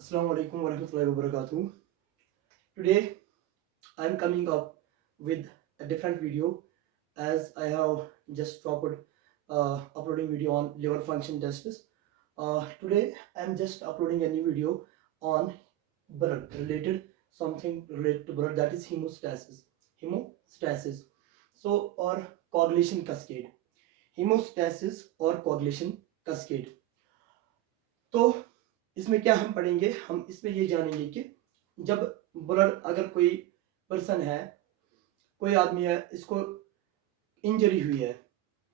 Assalamu alaikum warahmatullahi wabarakatuh. Today I am coming up with a different video as I have just stopped uploading video on liver function tests. Today I am just uploading a new video on blood related something related to blood, that is hemostasis. Hemostasis. So or coagulation cascade. Hemostasis और coagulation cascade. तो इसमें क्या हम पढ़ेंगे, हम इसमें ये जानेंगे कि जब ब्लड, अगर कोई पर्सन है, कोई आदमी है, इसको इंजरी हुई है,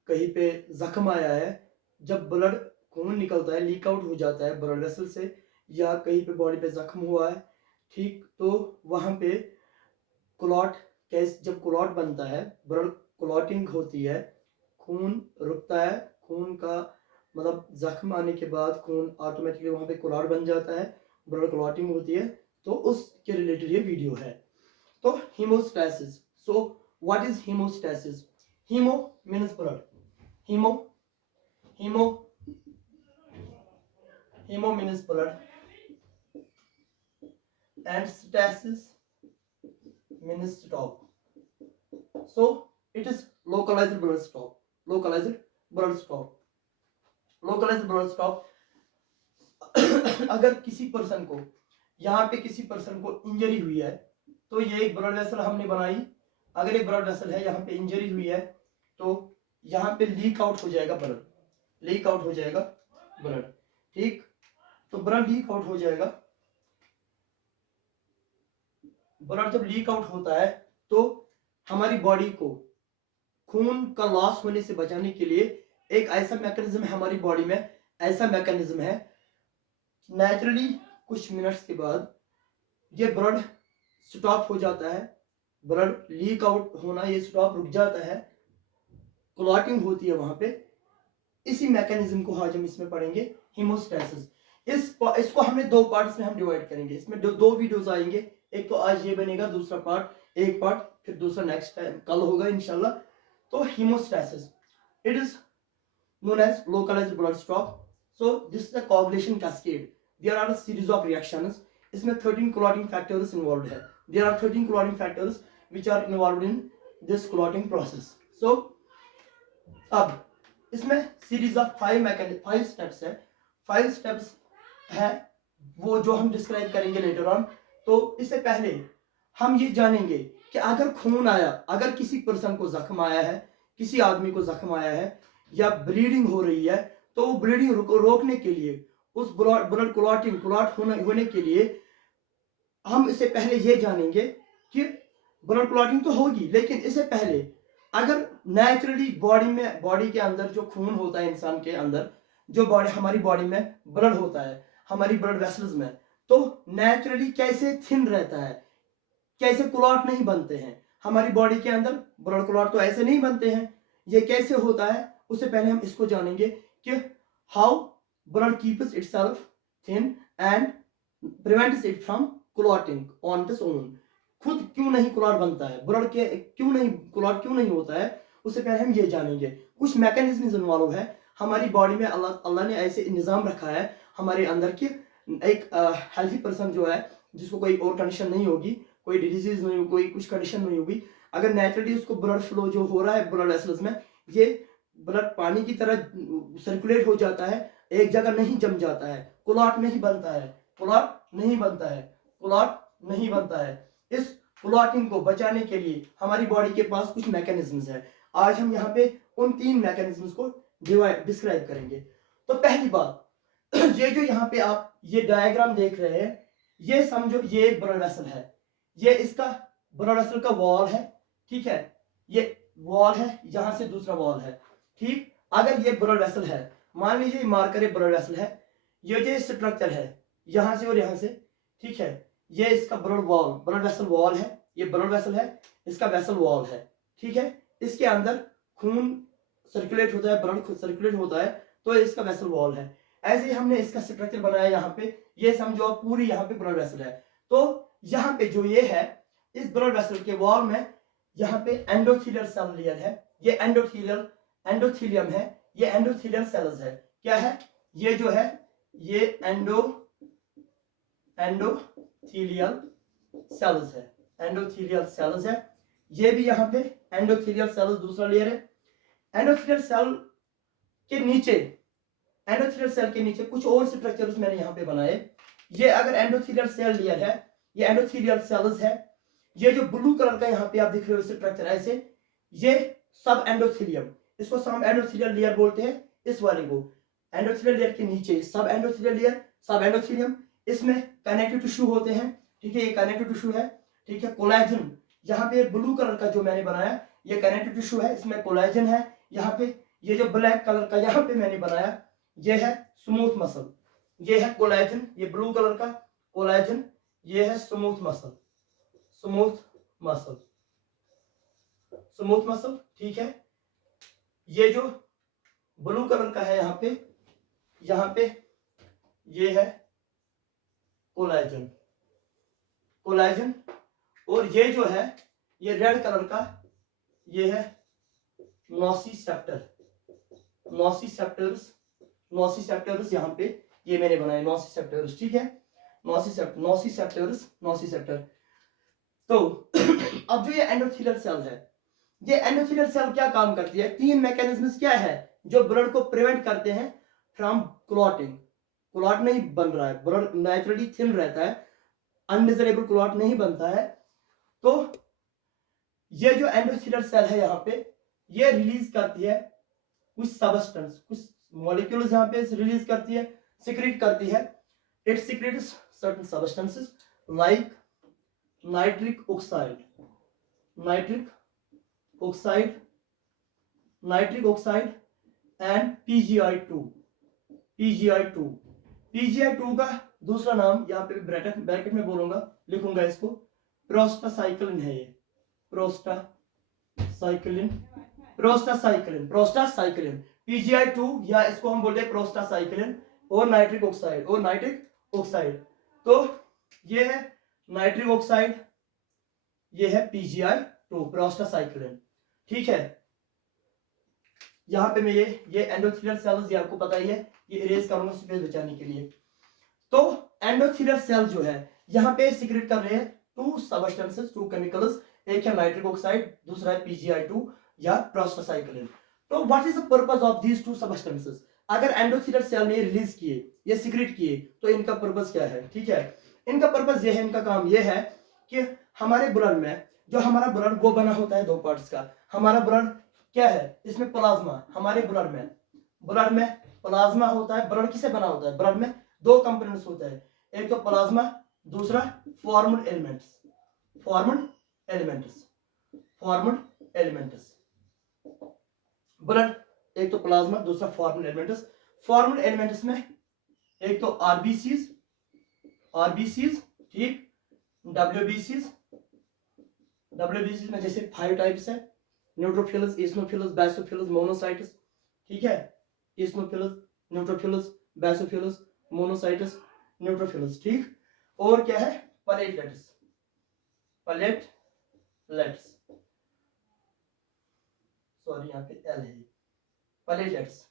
कहीं पे जख्म आया है, जब ब्लड खून निकलता है, लीक आउट हो जाता है ब्लड वेसल से, या कहीं पे बॉडी पे जख्म हुआ है, ठीक, तो वहां पे क्लॉट, कैसे जब क्लॉट बनता है, ब्लड क्लॉटिंग होती है, खून रुकता है, खून का मतलब जख्म आने के बाद खून ऑटोमेटिकली वहां पे क्लॉट बन जाता है, ब्लड क्लॉटिंग होती है, तो उसके रिलेटेड ये वीडियो है। तो hemostasis, so what is hemostasis? Hemo means blood, hemo hemo hemo means blood and stasis means stop. So it is localized blood stop. Localized blood stop. Localized blood stop. अगर किसी person को, यहाँ पे किसी person को injury हुई है, तो ये एक ब्लड वेसल हमने बनाई. अगर एक ब्लड वेसल है, यहाँ पे इंजरी हुई है, तो यहाँ पे लीक आउट हो जाएगा ब्लड, लीक आउट हो जाएगा ब्लड, ठीक. तो ब्लड लीक आउट हो जाएगा. ब्लड जब लीक आउट होता है तो हमारी बॉडी को खून का लॉस होने से बचाने के लिए एक ऐसा मैकेनिज्म है हमारी बॉडी में, ऐसा मैकेनिज्म है, नेचुरली कुछ मिनट्स के बाद ये ब्लड स्टॉप हो जाता है, ब्लड लीक आउट होना ये स्टॉप, रुक जाता है, क्लॉटिंग होती है वहां पे. इसी मैकेनिज्म को आज हम इसमें पढ़ेंगे, हीमोस्टैसिस. इसको हमें दो पार्ट्स में हम डिवाइड करेंगे. इसमें दो वीडियोस आएंगे, एक तो आज ये बनेगा, दूसरा पार्ट, एक पार्ट फिर दूसरा नेक्स्ट टाइम कल होगा इंशाल्लाह. तो hemostasis, it is known as localized blood stop. So this is a coagulation cascade. There are a series of reactions. इसमें 13 clotting factors involved है. There are 13 clotting factors which are involved in this clotting process. So अब इसमें series of 5 steps है, 5 steps है, वो जो हम describe करेंगे लेटर ऑन. तो इससे पहले हम ये जानेंगे कि अगर खून आया, अगर किसी पर्सन को जख्म आया है, किसी आदमी को जख्म आया है या ब्लीडिंग हो रही है, तो वो ब्लीडिंग रोकने के लिए, उस ब्लड क्लॉट होने के लिए हम इससे पहले ये जानेंगे कि ब्लड क्लॉटिंग तो होगी, लेकिन इससे पहले अगर नेचुरली बॉडी के अंदर जो खून होता है, इंसान के अंदर जो हमारी बॉडी में ब्लड होता है, हमारी ब्लड वेसल्स में, तो नेचुरली कैसे थिन रहता है, कैसे क्लॉट नहीं बनते हैं हमारी बॉडी के अंदर, ब्लड क्लॉट तो ऐसे नहीं बनते हैं, ये कैसे होता है, उससे पहले हम इसको जानेंगे कि how blood keeps itself thin and prevents it from clotting on its own. खुद क्यों नहीं क्लॉट बनता है, ब्लड के क्लॉट क्यों नहीं होता है, उससे पहले हम ये जानेंगे. कुछ मैकेनिज्म इन्वॉल्व है हमारी बॉडी में. अल्लाह ने ऐसे निजाम रखा है हमारे अंदर कि एक हेल्थी पर्सन जो है, जिसको कोई और कंडीशन नहीं होगी, कोई डिजीज नहीं होगी, कोई कुछ कंडीशन नहीं होगी, अगर नेचुरली उसको ब्लड फ्लो जो हो रहा है ब्लड वेसल्स में, ये ब्लड पानी की तरह सर्कुलेट हो जाता है, एक जगह नहीं जम जाता है, क्लॉट नहीं बनता है, क्लॉट नहीं बनता है, क्लॉट नहीं बनता है. इस क्लॉटिंग को बचाने के लिए हमारी बॉडी के पास कुछ मैकेनिज्म्स है. आज हम यहाँ पे उन 3 मैकेनिज्म्स को डिस्क्राइब करेंगे. तो पहली बात, ये जो यहाँ पे आप ये डायग्राम देख रहे हैं, ये समझो ये एक ब्लड वेसल है, ये इसका ब्लड वेसल का वॉल है, ठीक है, ये वॉल है, यहां से दूसरा वॉल है, ठीक. अगर ये ब्लड वेसल है, मान लीजिए मार्कर ब्लड वेसल है, ये जो स्ट्रक्चर है यहां से और यहां से, ठीक है, ये इसका ब्लड वेसल वॉल है, ये ब्लड वेसल है, इसका वेसल वॉल है, ठीक है. इसके अंदर खून सर्कुलेट होता है, ब्लड सर्कुलेट होता है, तो इसका वेसल वॉल है. ऐसे ही हमने इसका स्ट्रक्चर बनाया यहाँ पे, ये समझो आप पूरी यहाँ पे ब्लड वेसल है. तो यहाँ पे जो ये है, इस ब्लड वेसल के वॉल में यहाँ पे एंडोथेलियल सेल लेयर है, ये एंडोथेलियम है, ये एंडोथेलियल सेल्स है. क्या है ये जो है, ये एंडोथीलियल सेल्स है, एंडोथीलियल सेल्स है। ये भी यहाँ पे एंडोथीलियल सेल्स दूसरा लेयर है। एंडोथीलियल सेल के नीचे, एंडोथीलियल सेल के नीचे कुछ और स्ट्रक्चर्स मैंने यहाँ पे बनाए। ये अगर एंडोथीलियल सेल लेयर है, ये एंडोथीलियल सेल्स है। ये जो ब्लू कलर का यहाँ पे आप दिख रहे हो स्ट्रक्चर ऐसे, ये सब एंडोथीलियम, इसको सब एंडोथीलियल लेयर बोलते हैं। इस वाले को एंडोथीलियल लेयर के नीचे सब एंडोथीलियल लेयर, सब एंडोथीलियम, इसमें कनेक्टिव टिश्यू होते हैं। ठीक है, ये कनेक्टिव टिश्यू है। ठीक है, कोलेजन, यहाँ पे ब्लू कलर का जो मैंने बनाया ये कनेक्टिव टिश्यू है, इसमें कोलेजन है। यहाँ पे ये जो ब्लैक कलर का यहाँ पे मैंने बनाया ये है स्मूथ मसल, ये है कोलेजन, ये ब्लू कलर का कोलेजन, ये है smooth muscle, smooth muscle, smooth muscle. ठीक है, ये जो ब्लू कलर का है यहाँ पे ये है कोलेजन, कोलेजन। और ये जो है ये रेड कलर का ये है नोसिसेप्टर, नोसिसेप्टर्स, नोसिसेप्टर्स यहाँ पे ये मैंने बनाए नोसिसेप्टर्स। ठीक है, नोसिसेप्टर्स, नोसिसेप्टर। तो अब जो ये एंडोथेलियल सेल है, ये एंडोथेलियल सेल क्या काम करती है? तीन मैकेनिज्म्स क्या है जो ब्लड को प्रिवेंट करते हैं फ्रॉम क्लॉटिंग। क्लॉट नहीं बन रहा है, ब्लड नेचुरली थिन रहता है, अनडिजायरेबल क्लॉट नहीं बनता है। तो ये जो एंडोथेलियल सेल है यहाँ पे ये रिलीज करती है कुछ सबस्टेंस, कुछ मॉलिक्यूल्स यहाँ पे रिलीज करती है, सिक्रेट करती है। It secretes certain substances like nitric oxide, nitric oxide, nitric oxide and PgI2, PgI2, PgI2 का दूसरा नाम यहाँ पे ब्रैकेट में बोलूंगा, लिखूंगा इसको, प्रोस्टासाइक्लिन है। ये प्रोस्टासाइक्लिन, प्रोस्टासाइक्लिन, प्रोस्टासाइक्लिन, PgI2 या इसको हम बोलते हैं प्रोस्टासाइक्लिन और नाइट्रिक ऑक्साइड, और नाइट्रिक ऑक्साइड। तो ये है नाइट्रिक ऑक्साइड, ये है PgI2, प्रोस्टासाइक्लिन। ठीक है, यहाँ पे मैं ये एंडोथेलियल सेल्स, ये आपको पता ही है, ये इरेज करूंगा स्पेस बचाने के लिए। तो एंडोथेलियल सेल जो है यहाँ पे सिक्रेट कर रहे हैं टू सबस्टेंसेस, टू केमिकल्स, एक है नाइट्रिक ऑक्साइड, दूसरा है PgI2 या प्रोस्टासाइक्लिन। तो what is the purpose of these two substances? अगर एंडोथेलियल सेल ने रिलीज किए, ये सिक्रेट किए, तो इनका पर्पस क्या है? ठीक है, इनका पर्पस ये है, इनका काम ये है कि हमारे ब्लड में, जो हमारा ब्लड वो बना होता है दो पार्ट्स का। हमारा ब्लड क्या है? इसमें प्लाज्मा, हमारे ब्लड में प्लाज्मा होता है। ब्लड किसे बना होता है? ब्लड में दो कंपोनेंट्स होते हैं, एक तो प्लाज्मा, दूसरा formed elements, formed elements, formed elements. Blood एक तो प्लाज्मा, दूसरा फॉर्म्ड एलिमेंट्स। फॉर्म्ड एलिमेंट्स में एक तो आरबीसीज, आरबीसीज, ठीक, डब्ल्यूबीसीज, डब्ल्यूबीसीज में जैसे 5 टाइप्स है, न्यूट्रोफिल्स, इस्नोफिल्स, बेसोफिल्स, मोनोसाइट्स। ठीक है, इस्नोफिल्स, न्यूट्रोफिल्स, बेसोफिल्स, मोनोसाइट्स, न्यूट्रोफिल्स। ठीक, और क्या है? प्लेटलेट्स, प्लेटलेट्स, सॉरी यहाँ पे एल है, प्लेटलेट्स।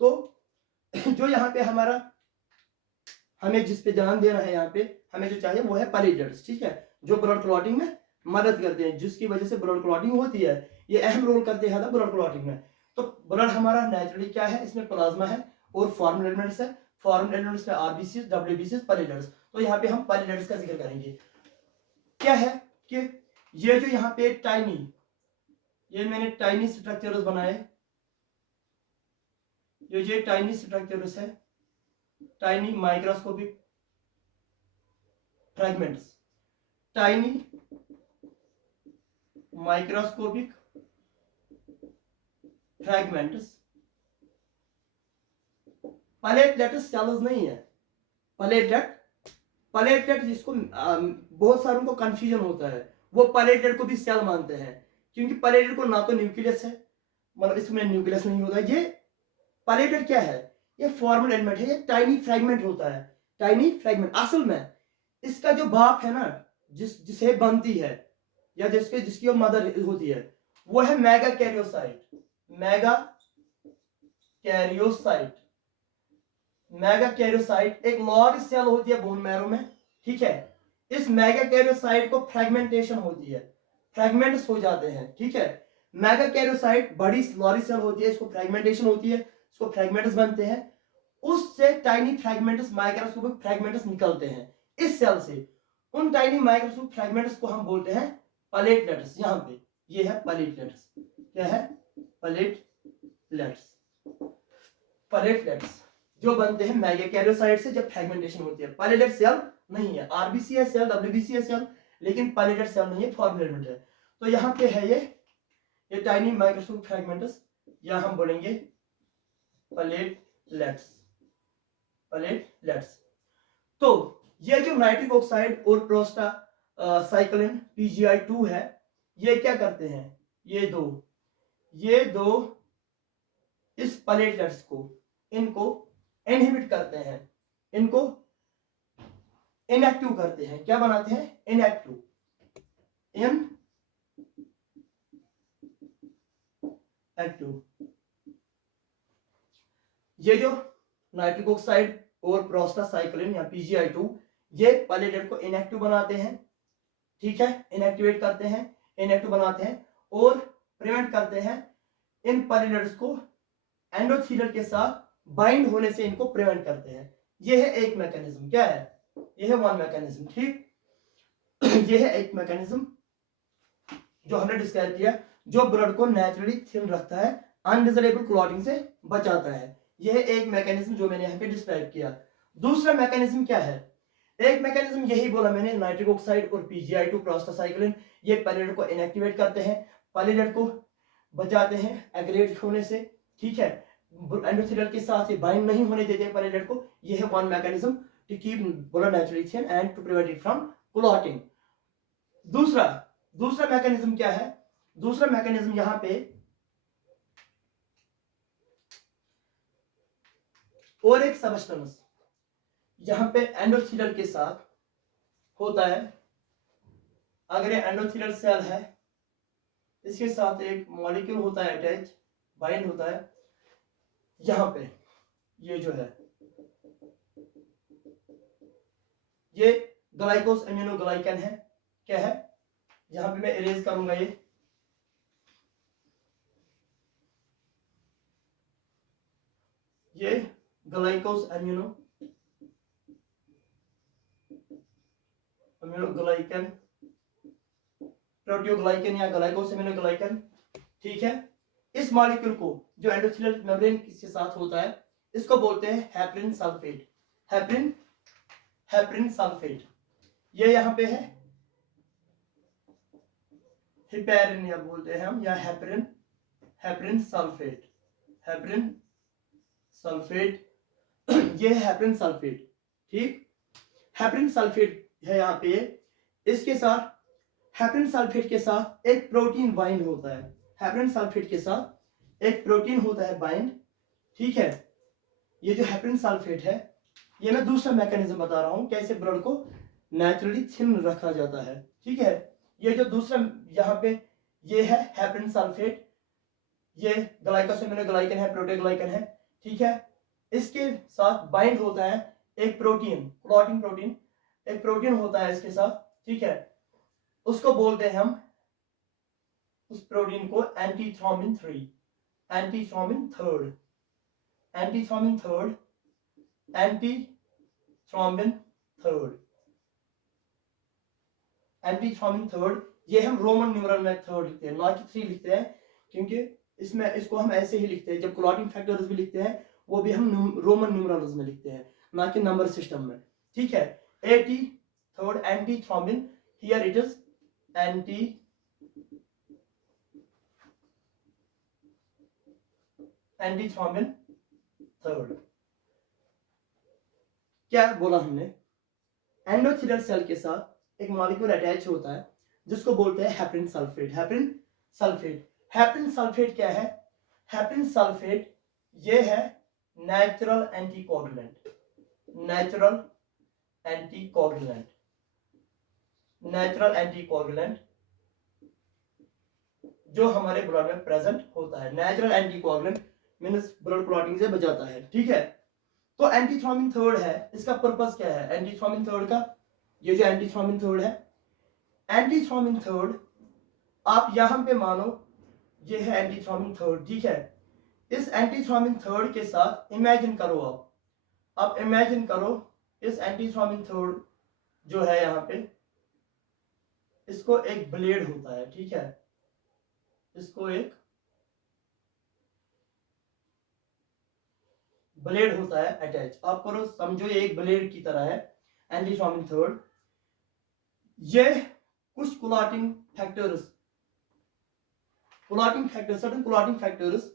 तो जो यहाँ पे हमें जिस पे ध्यान देना है, यहाँ पे हमें जो चाहिए वो है प्लेटलेट्स। ठीक है, जो ब्लड क्लॉटिंग में मदद करते हैं, जिसकी वजह से ब्लड क्लॉटिंग होती है, ये अहम रोल करते हैं ब्लड क्लॉटिंग में। तो ब्लड हमारा नेचुरली क्या है? इसमें प्लाज्मा है और फॉर्म्ड एलिमेंट्स है। फॉर्म्ड एलिमेंट्स में आरबीसी, डब्ल्यूबीसी, प्लेटलेट्स। तो यहाँ पे हम प्लेटलेट्स का जिक्र करेंगे। क्या है कि ये जो यहाँ पे टाइनी, ये मैंने टाइनी स्ट्रक्चर्स बनाए, ये टाइनी स्ट्रक्चर्स है, tiny microscopic fragments, tiny microscopic fragments. Platelet cells नहीं है, प्लेटलेट जिसको बहुत सारों को कंफ्यूजन होता है, वो प्लेटलेट को भी सेल मानते हैं, क्योंकि प्लेटलेट को ना तो न्यूक्लियस है, मतलब इसमें न्यूक्लियस नहीं होता। ये प्लेटलेट क्या है? ये फॉर्म्ड एलिमेंट है, ये टाइनी फ्रैगमेंट होता है, टाइनी फ्रैगमेंट। असल में इसका जो बाप है ना, जिसे बनती है या जिसकी मदर होती है, वो है mega karyocyte, mega karyocyte, megakaryocyte एक लार्ज सेल होती है बोन मैरो में, ठीक है। इस मेगाकैरियोसाइट को फ्रेगमेंटेशन होती है, फ्रेगमेंट्स हो जाते हैं, ठीक है। मेगाकैरियोसाइट बड़ी लार्ज सेल होती है, इसको फ्रेगमेंटेशन होती है, इसको फ्रेगमेंट्स बनते हैं, उससे टाइनी फ्रेगमेंट्स माइक्रोस्कोपिक फ्रेगमेंट्स निकलते हैं इस सेल से। उन टाइनी माइक्रोस्कोपिक फ्रेगमेंट्स को हम बोलते हैं प्लेटलेट्स। यहाँ पे ये है प्लेटलेट्स, क्या है, प्लेटलेट्स। प्लेटलेट्स जो बनते हैं मेगाकैरियोसाइट से जब फ्रेगमेंटेशन होती है। प्लेटलेट सेल नहीं है, आरबीसी है सेल, डब्ल्यूबीसी है सेल, लेकिन प्लेटलेट सेल नहीं है, फॉर्मुलेट है। तो यहाँ पे है ये टाइनी माइक्रोस्कोपिक फ्रेगमेंट्स, या हम बोलेंगे प्लेटलेट्स, प्लेटलेट्स। तो ये जो नाइट्रिक ऑक्साइड और प्रोस्टा साइक्लिन PgI2 है, ये क्या करते हैं, ये दो इस प्लेटलेट्स को, इनको इनहिबिट करते हैं, इनको इनएक्टिव करते हैं। क्या बनाते हैं, इनएक्टिव, इनएक्टिव। ये जो नाइट्रिक ऑक्साइड और प्रोस्टासाइक्लिन या PgI2 ये प्लेटलेट को इनएक्टिव बनाते हैं, ठीक है, इनएक्टिवेट करते हैं, इनएक्टिव बनाते हैं और प्रिवेंट करते हैं इन प्लेटलेट्स को एंडोथेलियल के साथ बाइंड होने से, इनको प्रिवेंट करते हैं। ये है एक मैकेनिज्म, क्या है, ये है वन मैकेनिज्म, ठीक। ये है एक मैकेनिज्म जो हमने डिस्क्राइब किया, जो ब्लड को नेचुरली थिन रखता है, अनडिजायरेबल क्लॉटिंग से बचाता है। यह है एक मैकेनिज्म जो मैंने यहाँ पे डिस्क्राइब किया। दूसरा मैकेनिज्म क्या है, एक मैकेनिज्म यही बोला मैंने, नाइट्रिक ऑक्साइड और PgI2 प्रोस्टासाइक्लिन ये प्लेटलेट को इनएक्टिवेट करते हैं, प्लेटलेट को बचाते हैं एग्रेड होने से, ठीक है, एंडोथेलियल के साथ ये बाइंड नहीं होने देते हैं प्लेटलेट को। ये है one mechanism to keep blood naturally thin and to prevent it from clotting. दूसरा मैकेनिज्म क्या है, दूसरा मैकेनिज्म यहां पे और एक सबस्टेंस यहां पे एंडोथेलियल के साथ होता है। अगर ये एंडोथेलियल सेल है, इसके साथ एक मॉलिक्यूल होता है अटैच, बाइंड होता है। यहां पे ये जो है, ये ग्लाइकोस एमिनोग्लाइकन है, क्या है, यहां पे मैं इरेज करूंगा, ये ग्लाइकोस एमिनोग्लाइकन, प्रोटियोग्लाइकन या ग्लाइकोस एमिनोग्लाइकन, ठीक है। इस मॉलिक्यूल को जो एंडोथेलियल मेम्ब्रेन के साथ होता है, इसको बोलते हैं हेपरिन सल्फेट, हेपरिन सल्फेट। ये यहाँ पे है हिपेरिन या बोलते हैं हम, या हेपरिन सल्फेट, हेपरिन सल्फेट। ये है हेपरिन सल्फेट, ठीक। हेपरिन सल्फेट है यहाँ पे, इसके साथ हेपरिन सल्फेट के साथ एक प्रोटीन बाइंड होता है, हेपरिन सल्फेट के साथ एक प्रोटीन होता है बाइंड, ठीक है। ये जो हेपरिन सल्फेट है, ये मैं दूसरा मैकेनिज्म बता रहा हूं कैसे ब्लड को नेचुरली थिन रखा जाता है, ठीक है। ये जो दूसरा यहाँ पे ये है हेपरिन सल्फेट, ये ग्लाइकोसेमिनोग्लाइकन है, प्रोटीओग्लाइकन है, ठीक है। इसके साथ बाइंड होता है एक प्रोटीन, क्लॉटिंग प्रोटीन, एक प्रोटीन होता है इसके साथ, ठीक है। उसको बोलते हैं हम, उस प्रोटीन को antithrombin 3, antithrombin third, antithrombin third, antithrombin third, antithrombin third. ये हम रोमन न्यूमरल में थर्ड लिखते हैं, ना कि 3 लिखते हैं, क्योंकि इसमें इसको हम ऐसे ही लिखते हैं, जब क्लॉटिंग फैक्टर्स भी लिखते हैं वो भी हम रोमन न्यूमरल्स में लिखते हैं, ना कि नंबर सिस्टम में, ठीक है। 80 third antithrombin, here it is antithrombin third. क्या बोला हमने, एंडोथेलियल सेल के साथ एक मॉलिक्यूल अटैच होता है जिसको बोलते हैं heparin sulphate, heparin sulphate. Heparin sulphate क्या है, हेपरिन सल्फेट ये है natural anticoagulant, natural anticoagulant, natural anticoagulant जो हमारे ब्लड में प्रेजेंट होता है। Natural anticoagulant means blood clotting से बचाता है, ठीक है। तो एंटीथ्रोम्बिन थर्ड है, इसका पर्पस क्या है एंटीथ्रोम्बिन थर्ड का? ये जो एंटीथ्रोम्बिन थर्ड है, एंटीथ्रोम्बिन थर्ड आप यहां पे मानो ये है एंटीथ्रोम्बिन थर्ड, ठीक है। इस एंटीथ्रोम्बिन थर्ड के साथ इमेजिन करो, आप इमेजिन करो इस एंटीथ्रोम्बिन थर्ड जो है यहाँ पे, इसको एक ब्लेड होता है, ठीक है, इसको एक ब्लेड होता है अटैच, आप करो समझो ये एक ब्लेड की तरह है एंटीथ्रोम्बिन थर्ड। ये कुछ clotting factors certain clotting factors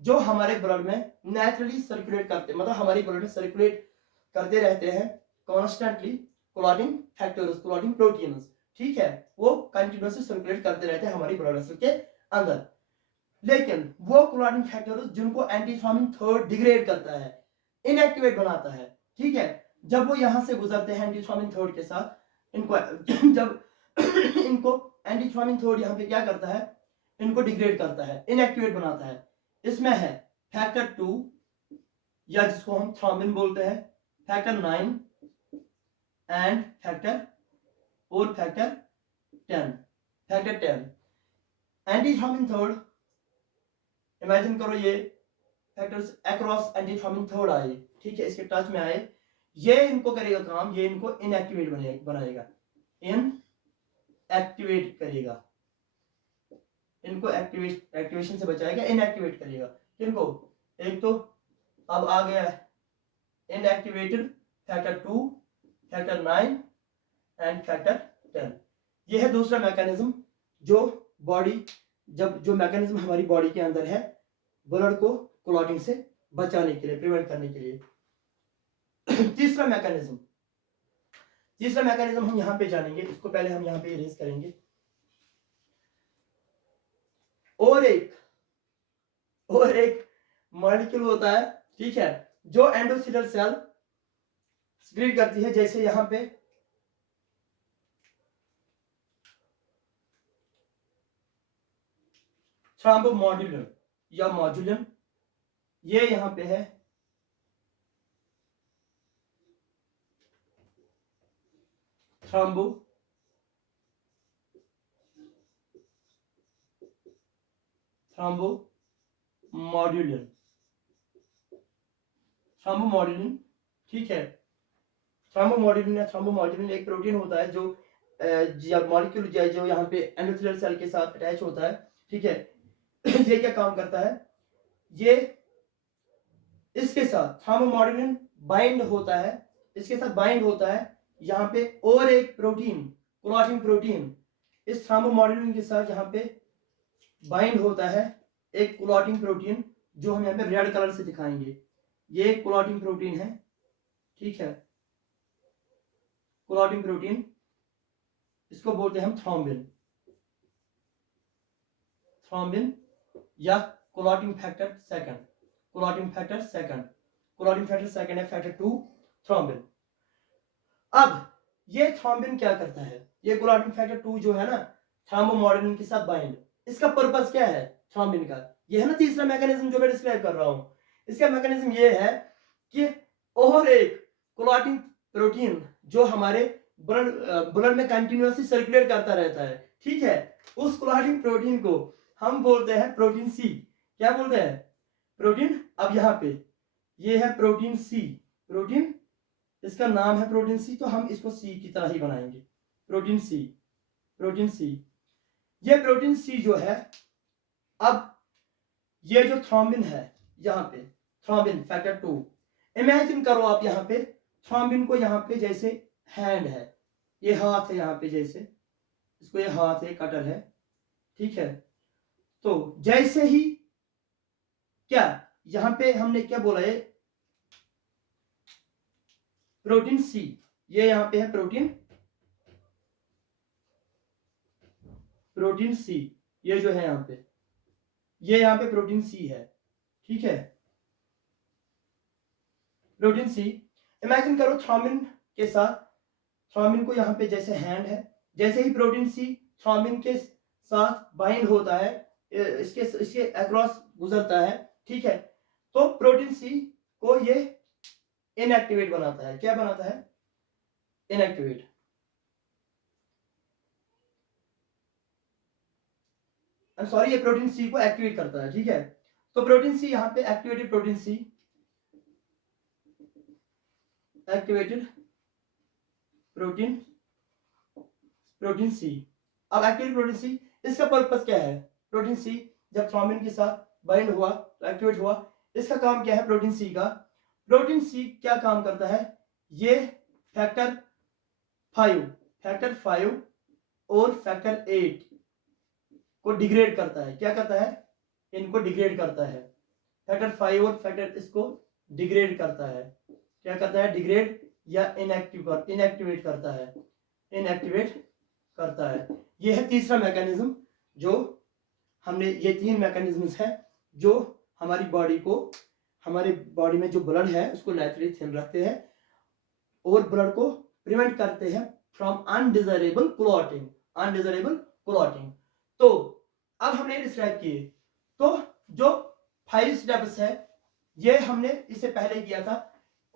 जो हमारे ब्लड में नेचुरली सर्कुलेट करते, मतलब हमारी ब्लड में सर्कुलेट करते रहते हैं constantly, clotting factors, clotting proteins, ठीक है, वो कंटिन्यूसली सर्कुलेट करते रहते हैं हमारी ब्लड वेसल के अंदर। लेकिन वो क्लॉटिंग फैक्टर्स जिनको एंटीथ्रोम्बिन थर्ड डिग्रेड करता है, इनएक्टिवेट बनाता है, ठीक है, जब वो यहां से गुजरते हैं एंटीथ्रोम्बिन थर्ड के साथ, इनको जब इनको एंटीथ्रोम्बिन थर्ड यहाँ पे क्या करता है, इनको डिग्रेड करता है, इनएक्टिवेट बनाता है। इसमें है फैक्टर 2 या जिसको हम थ्रोम्बिन बोलते हैं, factor 9 and factor 10। Antithrombin third imagine करो ये फैक्टर्स अक्रॉस एंटीथ्रोम्बिन थर्ड आए, ठीक है, इसके टच में आए, ये इनको करेगा काम, ये इनको इनएक्टिवेट बनाएगा, इनएक्टिवेट करेगा, इनको एक्टिवेशन से बचाएगा, इनएक्टिवेट करेगा। किनको? एक तो अब आ गया inactivated factor 2, factor 9 and factor 10। यह है दूसरा मैकेनिज्म जो बॉडी, जब जो मैकेनिज्म हमारी बॉडी के अंदर है ब्लड को क्लॉटिंग से बचाने के लिए, प्रिवेंट करने के लिए। तीसरा मैकेनिज्म हम यहां पे जानेंगे, इसको पहले हम यहां पे इरेज करेंगे। और एक मॉलिक्यूल होता है, ठीक है, जो एंडोथेलियल सेल सिक्रीट करती है, जैसे यहां पे थ्रोम्बोमोड्यूलिन या मॉड्यूलिन, ये यहां पे है थ्रोम्बोमोड्यूलिन, ठीक है। थ्रोम्बोमोड्यूलिन एक प्रोटीन होता है जो मॉलिक्यूल जो यहाँ पे एंडोथेलियल सेल के साथ अटैच होता है, ठीक है। ये क्या काम करता है, ये इसके साथ थ्रोम्बोमोड्यूलिन बाइंड होता है, इसके साथ बाइंड होता है यहाँ पे और एक प्रोटीन, क्लॉटिंग प्रोटीन, इस थ्रोम्बोमोड्यूलिन के साथ यहाँ पे बाइंड होता है एक क्लॉटिंग प्रोटीन, जो हम यहाँ पे रेड कलर से दिखाएंगे। ये क्लॉटिंग प्रोटीन है, ठीक है, क्लॉटिंग प्रोटीन, इसको बोलते हैं हम थ्रोम्बिन या क्लॉटिंग फैक्टर सेकंड है फैक्टर 2 थ्रोम्बिन। अब ये थ्रोम्बिन क्या करता है, ये क्लॉटिंग फैक्टर 2 जो है ना थ्रोम्बोमोड्यूलिन के साथ बाइंड, इसका पर्पस क्या है थ्रोम्बिन का, ये है ना तीसरा मैकेनिज्म जो मैं डिस्क्राइब कर रहा हूं। इसका मैकेनिज्म ये है कि और एक क्लॉटिंग प्रोटीन जो हमारे ब्लड में कंटिन्यूअसली सर्कुलेट करता रहता है, ठीक है, उस क्लॉटिंग प्रोटीन को हम बोलते हैं प्रोटीन सी। क्या बोलते हैं? प्रोटीन। अब यहाँ पे ये है प्रोटीन सी, प्रोटीन, इसका नाम है प्रोटीन सी, तो हम इसको सी की तरह ही बनाएंगे, प्रोटीन सी। ये प्रोटीन सी जो है, अब ये जो थ्रोम्बिन है यहाँ पे, थ्रोम्बिन फैक्टर 2, इमेजिन करो आप यहाँ पे थ्रोम्बिन को यहाँ पे जैसे हैंड है, ये हाथ है यहाँ पे, जैसे इसको ये हाथ है, कटर है, ठीक है। तो जैसे ही क्या यहाँ पे हमने क्या बोला, ये प्रोटीन सी, ये यहाँ पे है प्रोटीन सी, ये जो है यहाँ पे, ये यहाँ पे प्रोटीन सी है, ठीक है, प्रोटीन सी। इमेजिन करो थ्रोम्बिन के साथ, थ्रोम्बिन को यहाँ पे जैसे हैंड है, जैसे ही प्रोटीन सी थ्रोम्बिन के साथ बाइंड होता है, इसके अक्रॉस गुजरता है, ठीक है, तो प्रोटीन सी को ये इनएक्टिवेट बनाता है। क्या बनाता है? इनएक्टिवेट। आई एम सॉरी, ये प्रोटीन सी को एक्टिवेट करता है, ठीक है। तो प्रोटीन सी यहाँ पे activated protein C, activated protein protein C. अब एक्टिवेटेड प्रोटीन सी, इसका पर्पस क्या है? प्रोटीन सी जब थ्रोम्बिन के साथ बाइंड हुआ तो एक्टिवेट हुआ। इसका काम क्या है प्रोटीन सी का? प्रोटीन सी क्या काम करता है? ये फैक्टर 5 और फैक्टर 8 को डिग्रेड करता है। क्या करता है? इनको डिग्रेड करता है। फैक्टर 5 और फैक्टर इसको डिग्रेड करता है। क्या करता है? डिग्रेड या इनएक्टिवेट करता है। इनएक्टिवेट करता है। ये है तीसरा मैकेनिज्म जो हमने, ये 3 मैकेनिज्म्स है जो हमारी बॉडी को, हमारे बॉडी में जो ब्लड है उसको नेचुरली थिन रखते हैं और ब्लड को प्रिवेंट करते हैं from undesirable clotting. Undesirable clotting. तो अब हमने डिस्क्राइब किए। तो जो 5 स्टेप्स है ये हमने इससे पहले किया था,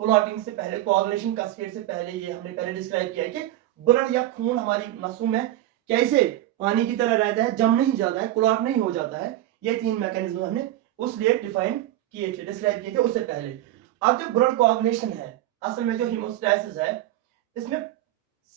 क्लॉटिंग से पहले, कोआगुलेशन कास्केड से पहले। ये हमने पहले डिस्क्राइब किया है कि ब्लड या खून हमारी नसों में कैसे पानी की तरह रहता है, जम नहीं जाता है, क्लॉट नहीं हो जाता है। ये 3 मैकेनिज्म हमने उस लिए डिफाइन किए थे, डिस्क्राइब किए थे उससे पहले। अब जो ब्लड कोआगुलेशन है, असल में जो हीमोस्टैसिस है, इसमें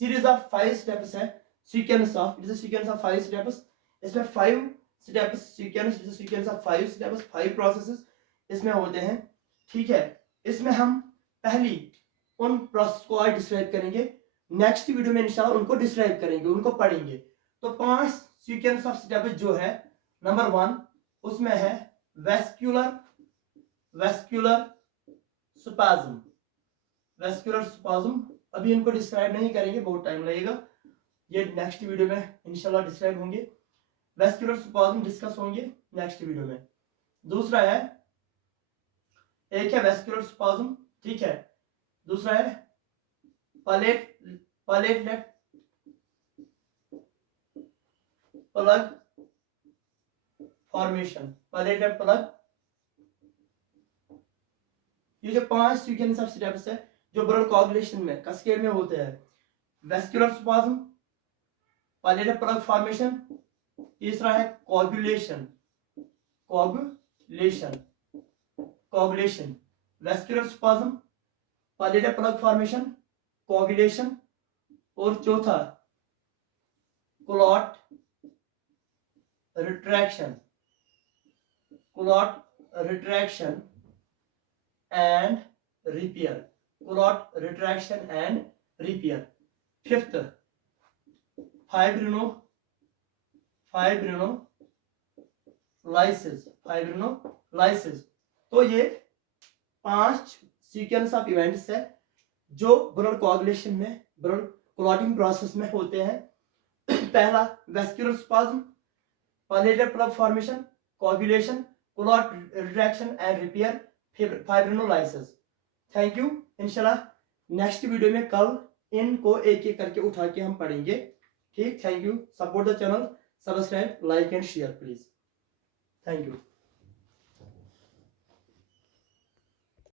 सीरीज ऑफ 5 स्टेप्स है। Sequence of, it is a sequence of 5 steps. इसमें 5 steps sequence, it is a sequence of 5 steps, 5 processes इसमें होते हैं, ठीक है। इसमें हम पहली उन प्रोसेस को आज डिस्क्राइब करेंगे, नेक्स्ट वीडियो में इंशाल्लाह उनको डिस्क्राइब करेंगे, उनको पढ़ेंगे। तो 5 सीक्वेंस ऑफ स्टेप्स जो है, नंबर 1 उसमें है वेस्क्यूलर स्पाज्म। वेस्क्यूलर स्पाज्म अभी इनको डिस्क्राइब नहीं करेंगे, बहुत टाइम लगेगा, ये नेक्स्ट वीडियो में इंशाल्लाह डिस्क्राइब होंगे। वेस्क्यूलर स्पाज्म डिस्कस होंगे नेक्स्ट वीडियो में। दूसरा है, एक है वेस्क्यूलर स्पाज्म, ठीक है। दूसरा है platelet plug formation. Platelet plug, ये जो 5 सीक्वेंस ऑफ स्टेप्स है जो ब्लड कोआगुलेशन में कैस्केड में होते हैं। Vascular spasm, platelet plug formation, तीसरा है coagulation. Coagulation, vascular spasm, platelet plug formation, coagulation, और चौथा clot retraction. Clot retraction and repair. Clot retraction and repair. Fifth fibrinolysis. तो ये 5 सीक्वेंस ऑफ इवेंट्स है जो ब्लड कोआगुलेशन में, ब्लड क्लॉटिंग प्रोसेस में होते हैं। पहला vascular spasm, platelet plug formation, coagulation, clot retraction and repair, fibrinolysis. Thank you. इंशाल्लाह नेक्स्ट वीडियो में कल इनको एक एक करके उठा के हम पढ़ेंगे, ठीक। Thank you. Support the channel, subscribe, like and share please. Thank you.